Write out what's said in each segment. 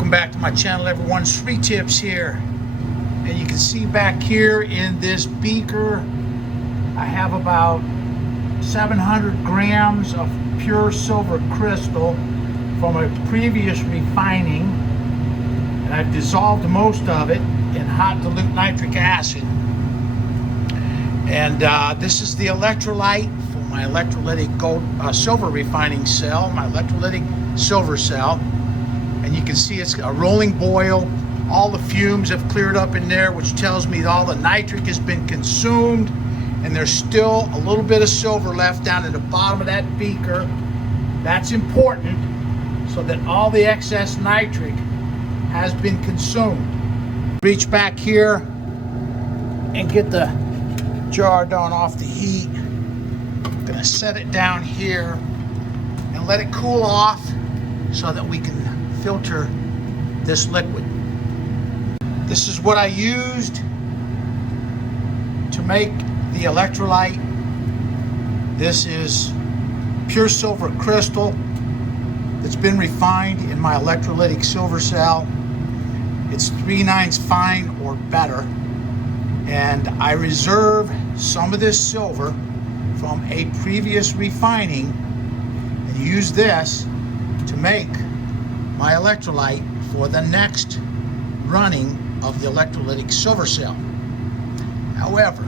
Welcome back to my channel, everyone. Free Tips here. And you can see back here in this beaker, I have about 700 grams of pure silver crystal from a previous refining. And I've dissolved most of it in hot dilute nitric acid. And this is the electrolyte for my electrolytic gold silver refining cell, my electrolytic silver cell. And you can see it's a rolling boil. All the fumes have cleared up in there, which tells me that all the nitric has been consumed, and there's still a little bit of silver left down at the bottom of that beaker. That's important, so that all the excess nitric has been consumed. Reach back here and get the jar down off the heat. I'm gonna set it down here and let it cool off so that we can filter this liquid. This is what I used to make the electrolyte. This is pure silver crystal that's been refined in my electrolytic silver cell. It's 3/9 fine or better. And I reserve some of this silver from a previous refining and use this to make my electrolyte for the next running of the electrolytic silver cell. However,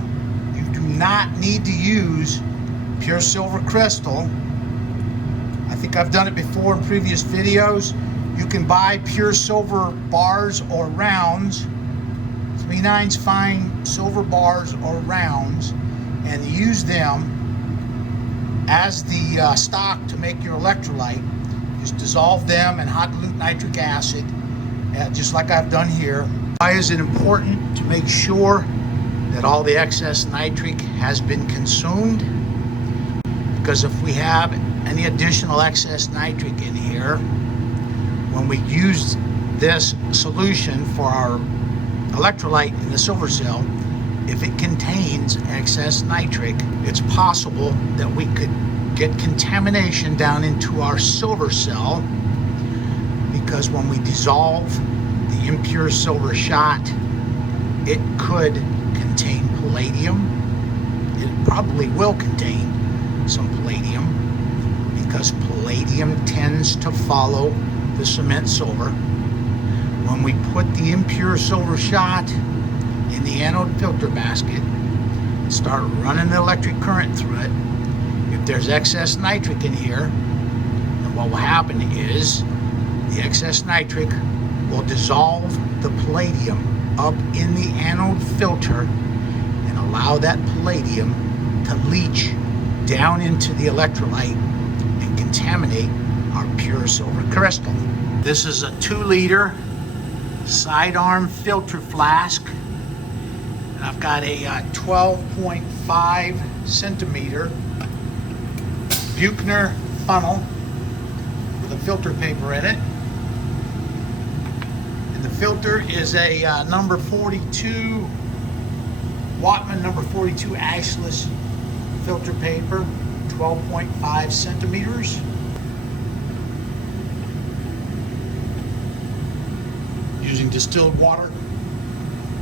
you do not need to use pure silver crystal. I think I've done it before in previous videos. You can buy pure silver bars or rounds, 3/9 fine silver bars or rounds, and use them as the stock to make your electrolyte. Just dissolve them in hot dilute nitric acid, just like I've done here. Why is it important to make sure that all the excess nitric has been consumed? Because if we have any additional excess nitric in here, when we use this solution for our electrolyte in the silver cell, if it contains excess nitric, it's possible that we could get contamination down into our silver cell, because when we dissolve the impure silver shot, it could contain palladium. It probably will contain some palladium, because palladium tends to follow the cement silver. When we put the impure silver shot in the anode filter basket and start running the electric current through it, if there's excess nitric in here, then what will happen is the excess nitric will dissolve the palladium up in the anode filter and allow that palladium to leach down into the electrolyte and contaminate our pure silver crystal. This is a 2-liter sidearm filter flask, and I've got a 12.5 centimeter Buchner funnel with a filter paper in it. And the filter is a number 42 Wattman number 42 ashless filter paper, 12.5 centimeters. Using distilled water.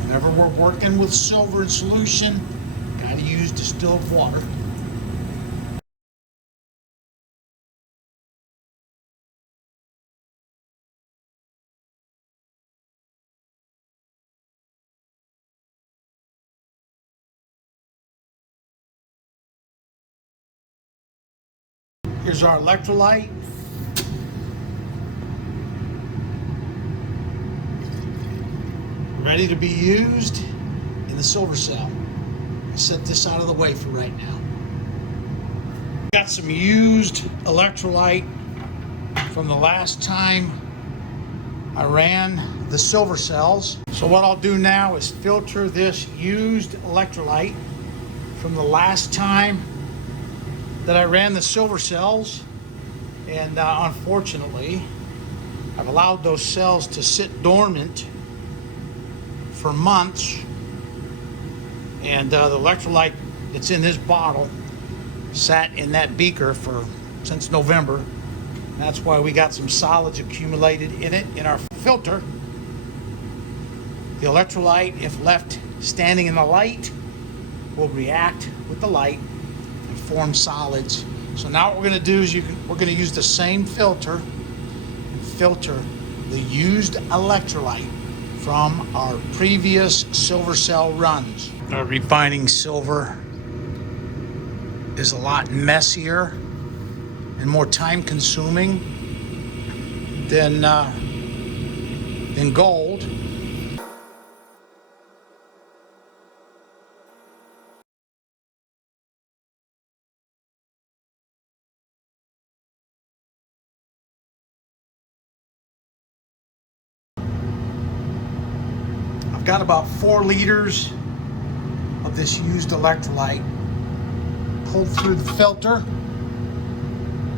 Whenever we're working with silver in solution, gotta use distilled water. Here's our electrolyte. Ready to be used in the silver cell. I'll set this out of the way for right now. Got some used electrolyte from the last time I ran the silver cells. So what I'll do now is filter this used electrolyte from the last time that I ran the silver cells, and unfortunately I've allowed those cells to sit dormant for months, and the electrolyte that's in this bottle sat in that beaker since November. That's why we got some solids accumulated in it in our filter, the electrolyte, if left standing in the light, will react with the light and form solids. So now what we're going to do is we're going to use the same filter and filter the used electrolyte from our previous silver cell runs. Refining silver is a lot messier and more time consuming than gold. I've got about 4 liters of this used electrolyte pulled through the filter.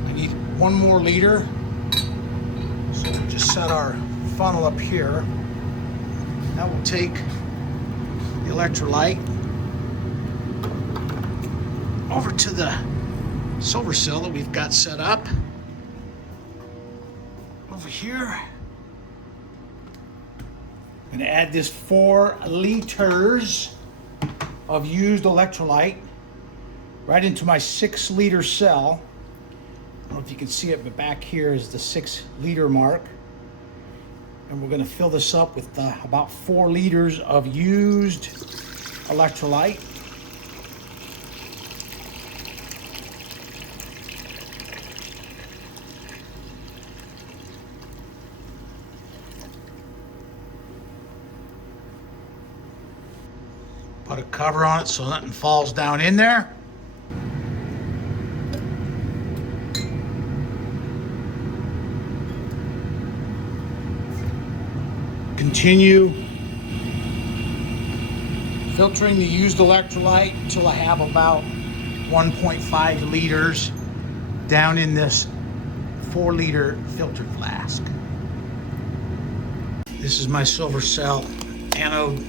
I need 1 more liter. So we'll just set our funnel up here. Now we'll take the electrolyte over to the silver cell that we've got set up over here. I'm going to add this 4 liters of used electrolyte right into my 6-liter cell. I don't know if you can see it, but back here is the 6-liter mark. And we're going to fill this up with about 4 liters of used electrolyte. Put a cover on it so nothing falls down in there. Continue filtering the used electrolyte until I have about 1.5 liters down in this 4-liter filter flask. This is my silver cell anode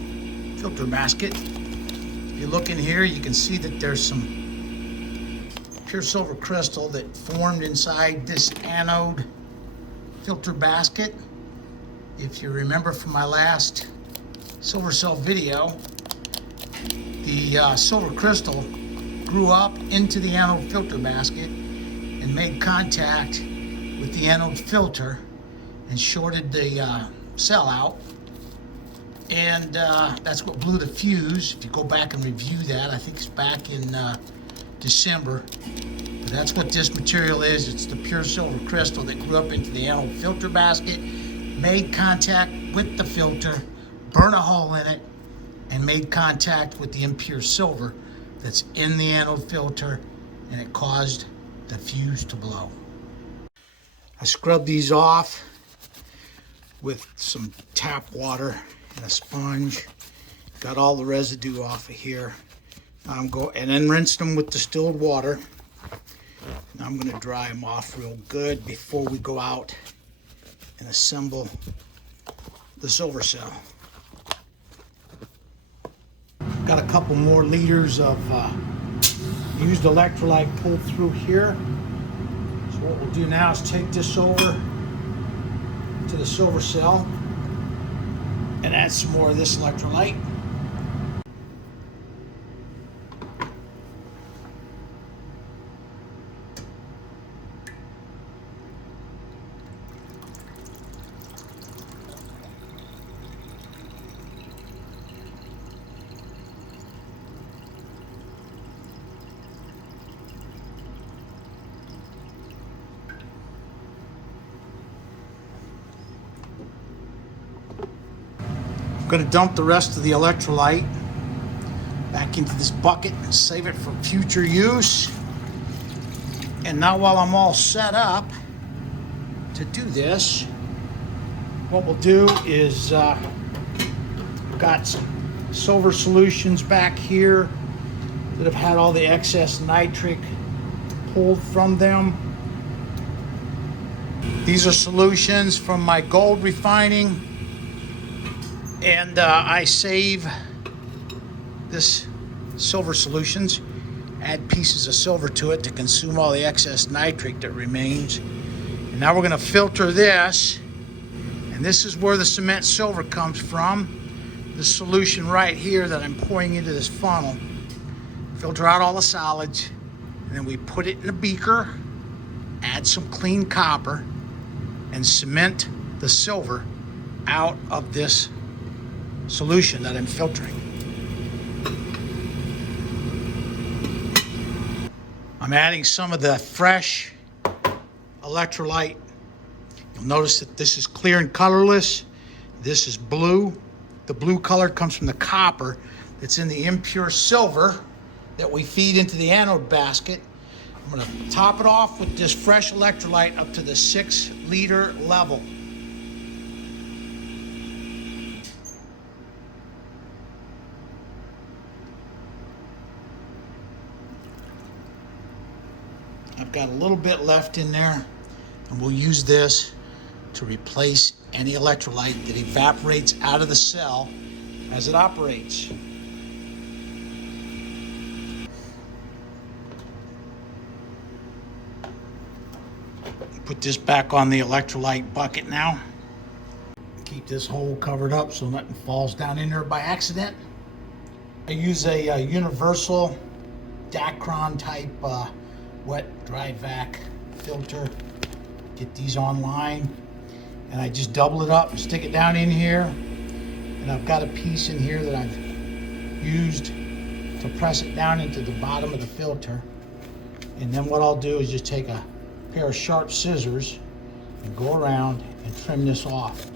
filter basket. If you look in here, you can see that there's some pure silver crystal that formed inside this anode filter basket. If you remember from my last silver cell video, the silver crystal grew up into the anode filter basket and made contact with the anode filter and shorted the cell out. And that's what blew the fuse. If you go back and review that, I think it's back in December. But that's what this material is. It's the pure silver crystal that grew up into the anode filter basket, made contact with the filter, burned a hole in it, and made contact with the impure silver that's in the anode filter, and it caused the fuse to blow. I scrubbed these off with some tap water and a sponge. Got all the residue off of here. And then rinsed them with distilled water. Now I'm going to dry them off real good before we go out and assemble the silver cell. Got a couple more liters of used electrolyte pulled through here. So what we'll do now is take this over to the silver cell and add some more of this electrolyte. I'm going to dump the rest of the electrolyte back into this bucket and save it for future use. And now while I'm all set up to do this, what we'll do is got some silver solutions back here that have had all the excess nitric pulled from them. These are solutions from my gold refining. And I save this silver solutions, add pieces of silver to it to consume all the excess nitric that remains. And now we're going to filter this and And this is where the cement silver comes from. The solution right here that I'm pouring into this funnel. Filter out all the solids, and then we put it in a beaker, add some clean copper, and cement the silver out of this solution that I'm filtering. I'm adding some of the fresh electrolyte. You'll notice that this is clear and colorless. This is blue. The blue color comes from the copper that's in the impure silver that we feed into the anode basket. I'm going to top it off with this fresh electrolyte up to the 6-liter level. I've got a little bit left in there, and we'll use this to replace any electrolyte that evaporates out of the cell as it operates. Put this back on the electrolyte bucket now. Keep this hole covered up so nothing falls down in there by accident. I use a universal Dacron type wet dry vac filter. Get these online, and I just double it up and stick it down in here. And I've got a piece in here that I've used to press it down into the bottom of the filter. And then what I'll do is just take a pair of sharp scissors and go around and trim this off.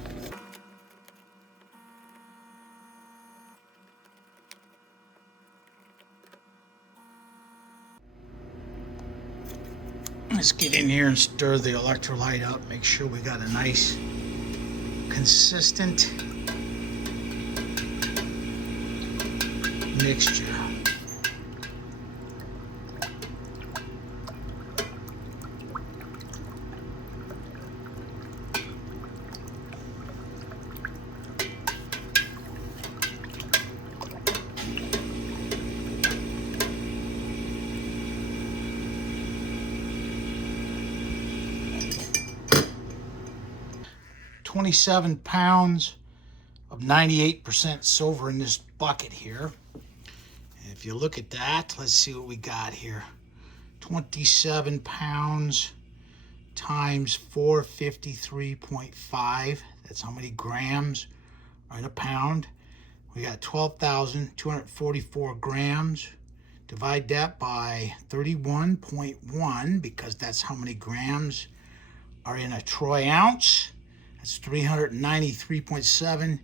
Let's get in here and stir the electrolyte up. Make sure we got a nice, consistent mixture. "27 pounds of 98% silver in this bucket here." And if you look at that, let's see what we got here. 27 pounds times 453.5. That's how many grams are in a pound. We got 12,244 grams. Divide that by 31.1, because that's how many grams are in a troy ounce. That's 393.7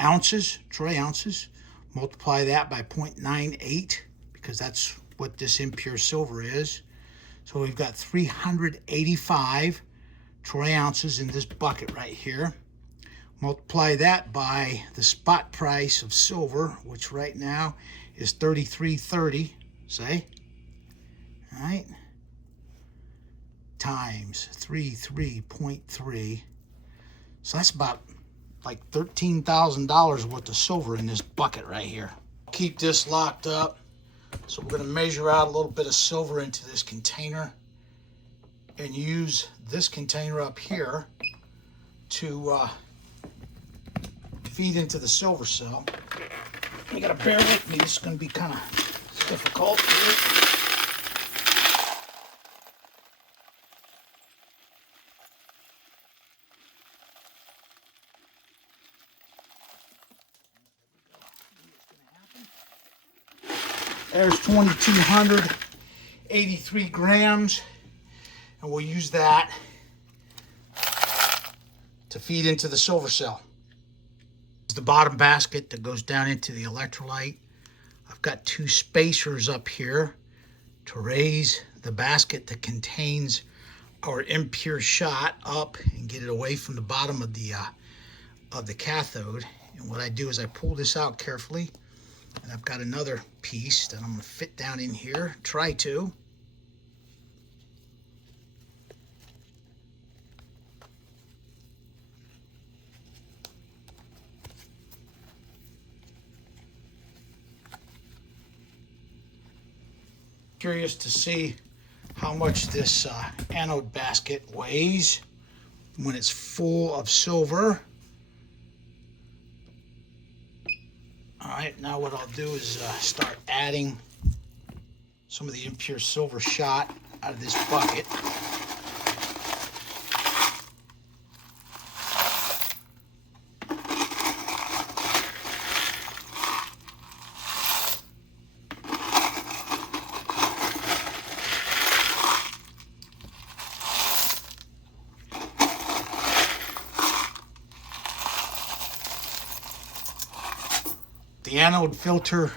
ounces, troy ounces. Multiply that by 0.98, because that's what this impure silver is. So we've got 385 troy ounces in this bucket right here. Multiply that by the spot price of silver, which right now is $33.30, say. All right. Times 33.3. So that's about like $13,000 worth of silver in this bucket right here. Keep this locked up. So we're going to measure out a little bit of silver into this container and use this container up here to feed into the silver cell. You got to bear with me. This is going to be kind of difficult here. There's 2,283 grams, and we'll use that to feed into the silver cell. It's the bottom basket that goes down into the electrolyte. I've got 2 spacers up here to raise the basket that contains our impure shot up and get it away from the bottom of the cathode. And what I do is I pull this out carefully. And I've got another piece that I'm going to fit down in here, try to. Curious to see how much this anode basket weighs when it's full of silver. right, now what I'll do is start adding some of the impure silver shot out of this bucket. The anode filter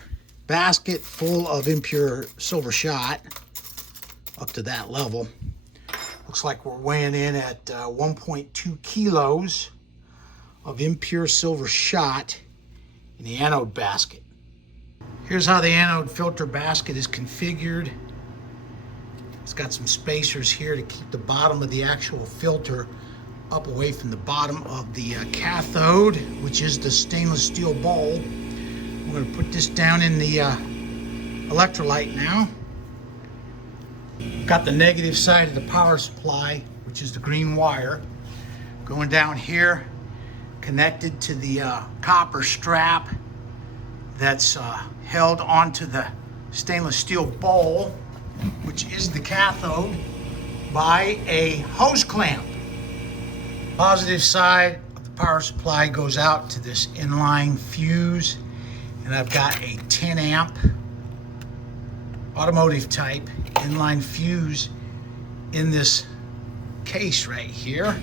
basket full of impure silver shot up to that level. Looks like we're weighing in at 1.2 kilos of impure silver shot in the anode basket. Here's how the anode filter basket is configured. It's got some spacers here to keep the bottom of the actual filter up away from the bottom of the cathode, which is the stainless steel bowl. We're going to put this down in the electrolyte now. Got the negative side of the power supply, which is the green wire, going down here, connected to the copper strap that's held onto the stainless steel bowl, which is the cathode, by a hose clamp. Positive side of the power supply goes out to this inline fuse, and I've got a 10 amp automotive type inline fuse in this case right here.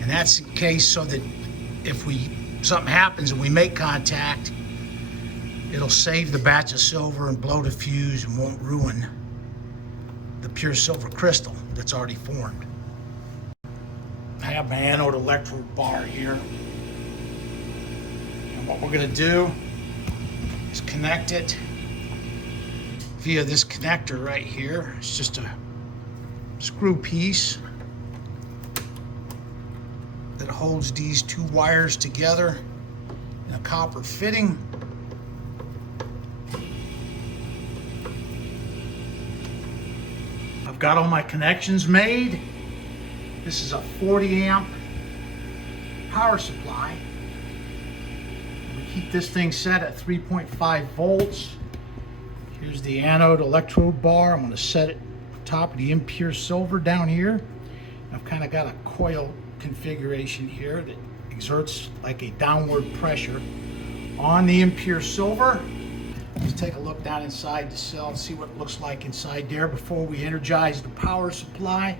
And that's the case so that if something happens and we make contact, it'll save the batch of silver and blow the fuse and won't ruin the pure silver crystal that's already formed. I have my anode electrode bar here. And what we're gonna do is connect it via this connector right here. It's just a screw piece that holds these two wires together in a copper fitting. I've got all my connections made. This is a 40 amp power supply. Keep this thing set at 3.5 volts. Here's the anode electrode bar. I'm going to set it top of the impure silver down here. I've kind of got a coil configuration here that exerts like a downward pressure on the impure silver. Let's take a look down inside the cell and see what it looks like inside there before we energize the power supply.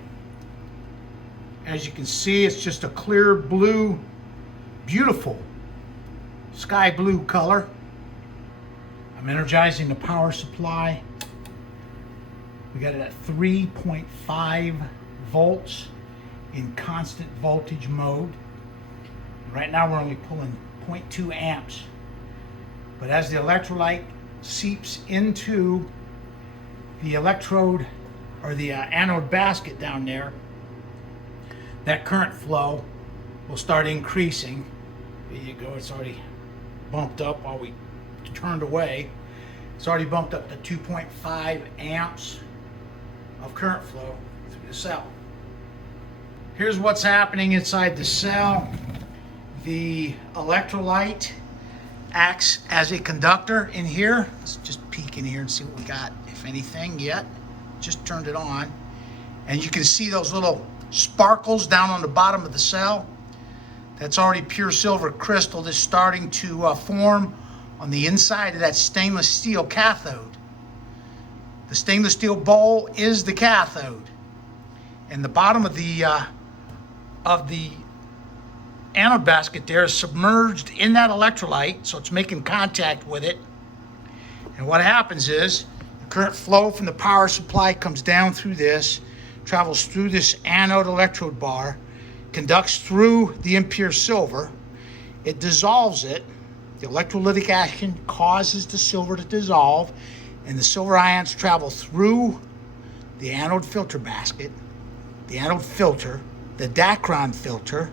As you can see, it's just a clear blue, beautiful sky blue color. I'm energizing the power supply. We got it at 3.5 volts in constant voltage mode. Right now we're only pulling 0.2 amps. But as the electrolyte seeps into the electrode or the anode basket down there, that current flow will start increasing. There you go, it's already bumped up while we turned away. It's already bumped up to 2.5 amps of current flow through the cell. Here's what's happening inside the cell. The electrolyte acts as a conductor in here. Let's just peek in here and see what we got, if anything yet. Just turned it on. And you can see those little sparkles down on the bottom of the cell. That's already pure silver crystal that's starting to form on the inside of that stainless steel cathode. The stainless steel bowl is the cathode. And the bottom of the anode basket there is submerged in that electrolyte, so it's making contact with it. And what happens is the current flow from the power supply comes down through this, travels through this anode electrode bar, conducts through the impure silver. It dissolves it. The electrolytic action causes the silver to dissolve, and the silver ions travel through the anode filter basket, the anode filter, the Dacron filter,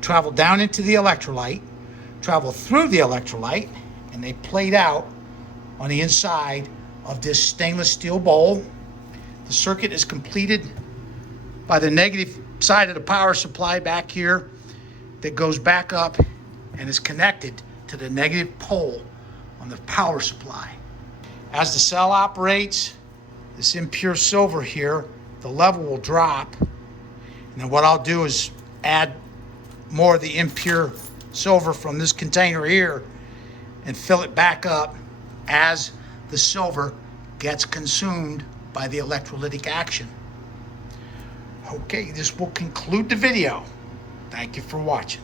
travel down into the electrolyte, travel through the electrolyte, and they plate out on the inside of this stainless steel bowl. The circuit is completed by the negative side of the power supply back here that goes back up and is connected to the negative pole on the power supply. As the cell operates, this impure silver here, the level will drop. And then what I'll do is add more of the impure silver from this container here and fill it back up as the silver gets consumed by the electrolytic action. Okay, this will conclude the video. Thank you for watching.